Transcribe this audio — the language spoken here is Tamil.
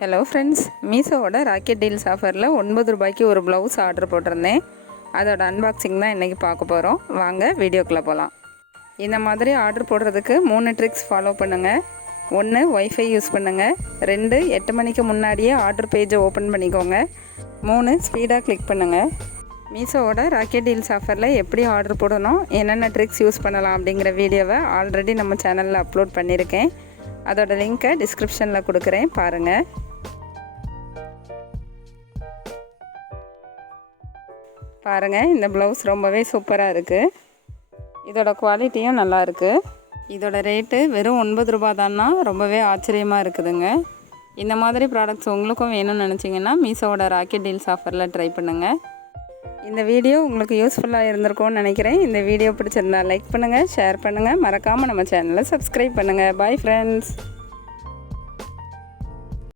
ஹலோ ஃப்ரெண்ட்ஸ் மீஷோவோட ராக்கெட் டீல்ஸ் ஆஃபரில் ஒன்பது ரூபாய்க்கு ஒரு ப்ளவுஸ் ஆர்டர் போட்டிருந்தேன். அதோட அன்பாக்சிங் தான் இன்றைக்கி பார்க்க போகிறோம் வாங்க வீடியோக்குள்ளே போகலாம் இந்த மாதிரி ஆர்டர் போடுறதுக்கு மூணு ட்ரிக்ஸ் ஃபாலோ பண்ணுங்கள் ஒன்று ஒய்ஃபை யூஸ் பண்ணுங்கள் ரெண்டு எட்டு மணிக்கு முன்னாடியே ஆர்டர் பேஜை ஓப்பன் பண்ணிக்கோங்க. மூணு ஸ்பீடாக கிளிக் பண்ணுங்கள் மீஷோவோட ராக்கெட் டீல்ஸ் ஆஃபரில் எப்படி ஆர்டர் போடணும் என்னென்ன ட்ரிக்ஸ் யூஸ் பண்ணலாம் அப்படிங்கிற வீடியோவை ஆல்ரெடி நம்ம சேனலில் அப்லோட் பண்ணியிருக்கேன். அதோட லிங்க்கை டிஸ்கிரிப்ஷனில் கொடுக்குறேன் பாருங்கள் பாருங்கள் இந்த ப்ளவுஸ் ரொம்பவே சூப்பராக இருக்குது இதோட குவாலிட்டியும் நல்லா இருக்குது இதோட ரேட்டு வெறும் ஒன்பது ரூபா தான்னா ரொம்பவே ஆச்சரியமாக இருக்குதுங்க. இந்த மாதிரி ப்ராடக்ட்ஸ் உங்களுக்கும் வேணும்னு நினச்சிங்கன்னா மீஷோவோட ராக்கெட் டீல்ஸ் ஆஃபரில் ட்ரை பண்ணுங்கள் இந்த வீடியோ உங்களுக்கு யூஸ்ஃபுல்லாக இருந்திருக்கும்னு நினைக்கிறேன். இந்த வீடியோ பிடிச்சிருந்தா லைக் பண்ணுங்கள் ஷேர் பண்ணுங்கள் மறக்காமல் நம்ம சேனலை சப்ஸ்கிரைப் பண்ணுங்கள் பாய் ஃப்ரெண்ட்ஸ்